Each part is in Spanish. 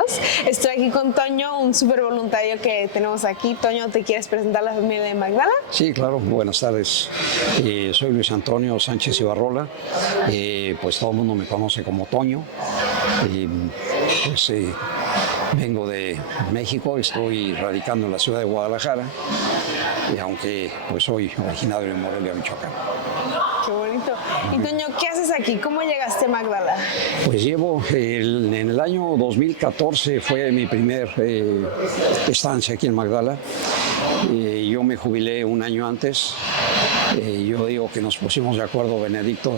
Voluntariados. Estoy aquí con Toño, un súper voluntario que tenemos aquí. Toño, ¿te quieres presentar a la familia de Magdala? Sí, claro. Buenas tardes. Soy Luis Antonio Sánchez Ibarrola. Pues todo el mundo me conoce como Toño. Pues vengo de México, estoy radicando en la ciudad de Guadalajara, aunque pues soy originario de Morelia, Michoacán. Qué bonito. Y Toño, ¿qué haces aquí? ¿Cómo llegaste a Magdala? Pues llevo, en el año 2014 fue mi primer estancia aquí en Magdala. Yo me jubilé un año antes. Yo digo que nos pusimos de acuerdo Benedicto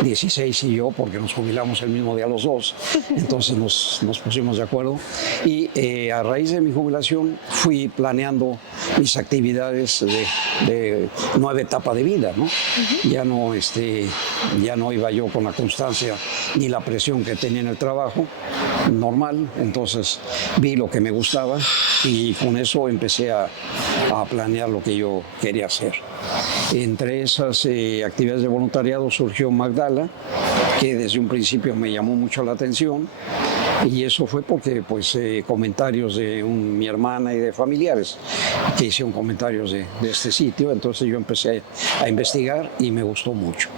XVI y yo, porque nos jubilamos el mismo día los dos. Entonces nos pusimos de acuerdo. Y a raíz de mi jubilación fui planeando mis actividades de nueva etapa de vida, ¿no? Ya no iba yo con la constancia ni la presión que tenía en el trabajo normal. Entonces vi lo que me gustaba y con eso empecé a planear lo que yo quería hacer. Entre esas actividades de voluntariado surgió Magdala, que desde un principio me llamó mucho la atención, y eso fue porque comentarios de mi hermana y de familiares que hicieron comentarios de este sitio. Entonces yo empecé a investigar y me gustó mucho.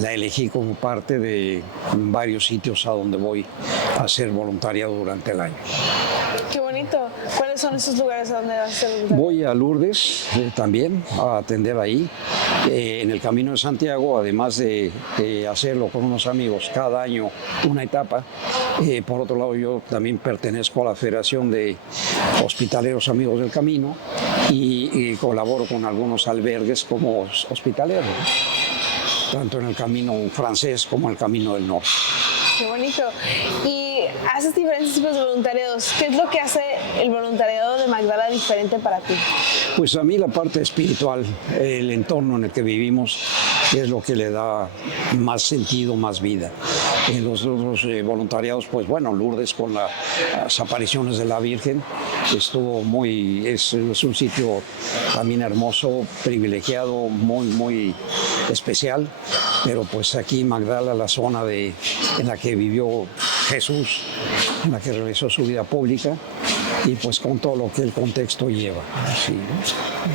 La elegí como parte de varios sitios a donde voy a hacer voluntariado durante el año. Qué bonito. ¿Cuáles son esos lugares a donde vas a hacer voluntariado? Voy a Lourdes también a atender ahí. En el Camino de Santiago, además de hacerlo con unos amigos cada año una etapa. Por otro lado, yo también pertenezco a la Federación de Hospitaleros Amigos del Camino y colaboro con algunos albergues como hospitaleros, tanto en el Camino francés como en el Camino del Norte. Qué bonito. Y haces diferentes tipos de voluntariados. ¿Qué es lo que hace el voluntariado de Magdala diferente para ti? Pues a mí la parte espiritual, el entorno en el que vivimos, es lo que le da más sentido, más vida. En los otros voluntariados, pues bueno, Lourdes con las apariciones de la Virgen, es un sitio también hermoso, privilegiado, muy especial. Pero pues aquí Magdala, la zona en la que vivió Jesús, en la que realizó su vida pública, y pues con todo lo que el contexto lleva. Sí.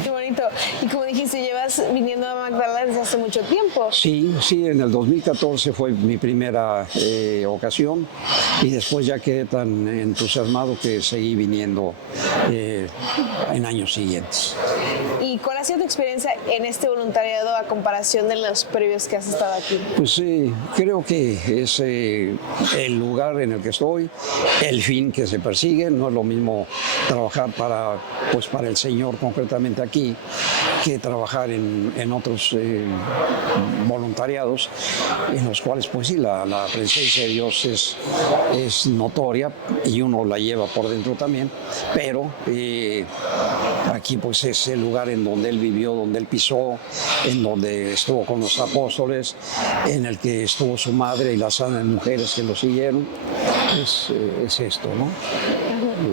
Qué bonito. Y como dijiste, llevas viniendo a Magdala desde hace mucho tiempo. Sí, en el 2014 fue mi primera ocasión, y después ya quedé tan entusiasmado que seguí viniendo en años siguientes. ¿Y cuál ha sido tu experiencia en este voluntariado a comparación de los previos que has estado aquí? Pues creo que es el lugar en el que estoy, el fin que se persigue. No es lo mismo trabajar para el Señor concretamente aquí que trabajar en otros voluntariados en los cuales pues sí, la presencia de Dios es notoria y uno la lleva por dentro también, pero aquí pues es el lugar en donde Él vivió, donde Él pisó, en donde estuvo con los apóstoles, en el que estuvo su madre y las sanas mujeres que lo siguieron. Es esto, ¿no?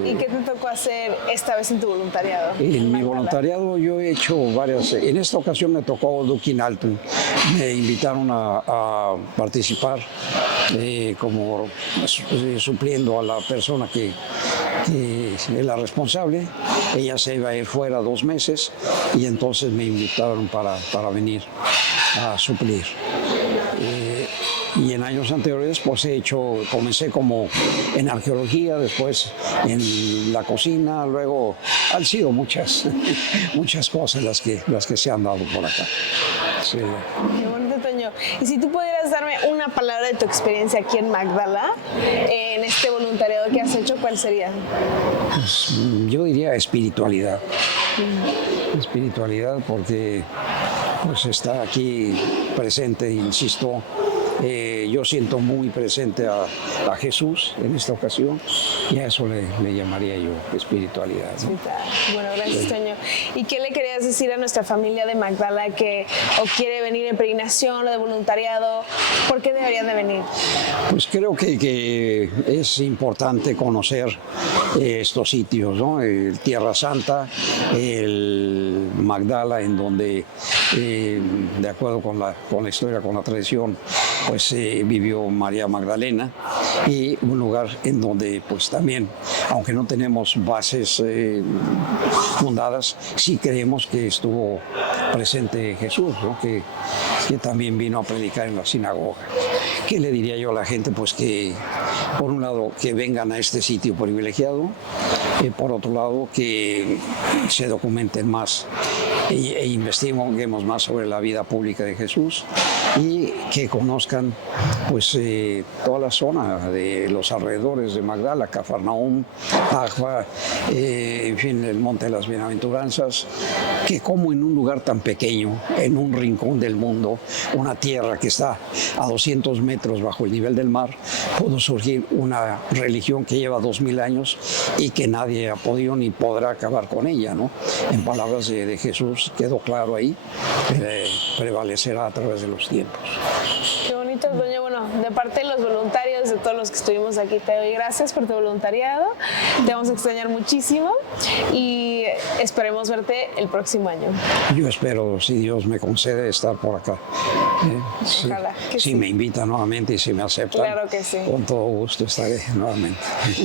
¿Y qué te tocó hacer esta vez en tu voluntariado? En mi voluntariado yo he hecho varias. En esta ocasión me tocó Duquinalton. Me invitaron a participar como supliendo a la persona que es la responsable. Ella se iba a ir fuera 2 meses y entonces me invitaron para venir a suplir. Y en años anteriores pues comencé como en arqueología, después en la cocina, luego han sido muchas cosas las que se han dado por acá. Sí. Qué bonito, Toño. Y si tú pudieras darme una palabra de tu experiencia aquí en Magdala, en este voluntariado que has hecho, ¿cuál sería? Pues, yo diría espiritualidad. Espiritualidad porque pues está aquí presente, insisto. Yo siento muy presente a Jesús en esta ocasión y a eso le llamaría yo espiritualidad, ¿no? Bueno, gracias, Toño. ¿Y qué le querías decir a nuestra familia de Magdala que o quiere venir en peregrinación o de voluntariado? ¿Por qué deberían de venir? Pues creo que es importante conocer estos sitios, ¿no? El Tierra Santa, el Magdala, en donde, de acuerdo con la historia, con la tradición, pues vivió María Magdalena, y un lugar en donde pues también, aunque no tenemos bases fundadas, sí creemos que estuvo presente Jesús, ¿no? que también vino a predicar en la sinagoga. ¿Qué le diría yo a la gente? Pues que, por un lado, que vengan a este sitio privilegiado, por otro lado, que se documenten más e investiguemos más sobre la vida pública de Jesús, y que conozcan pues toda la zona de los alrededores de Magdala, Cafarnaúm, Ajwa, en fin, el Monte de las Bienaventuranzas, que como en un lugar tan pequeño, en un rincón del mundo, una tierra que está a 200 metros bajo el nivel del mar, pudo surgir una religión que lleva 2000 años y que nadie ha podido ni podrá acabar con ella, ¿no? En palabras de Jesús, quedó claro ahí, prevalecerá a través de los tiempos. Qué bonito, Toño. Bueno, de parte de los voluntarios, de todos los que estuvimos aquí, te doy gracias por tu voluntariado. Te vamos a extrañar muchísimo y esperemos verte el próximo año. Yo espero, si Dios me concede, estar por acá. Ojalá que si sí. me invitan nuevamente y si me aceptan, Claro que sí. con todo gusto estaré nuevamente.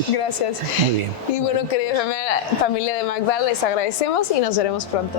Gracias. Muy bien. Y bueno, querida familia de Magdala, les agradecemos y nos veremos pronto.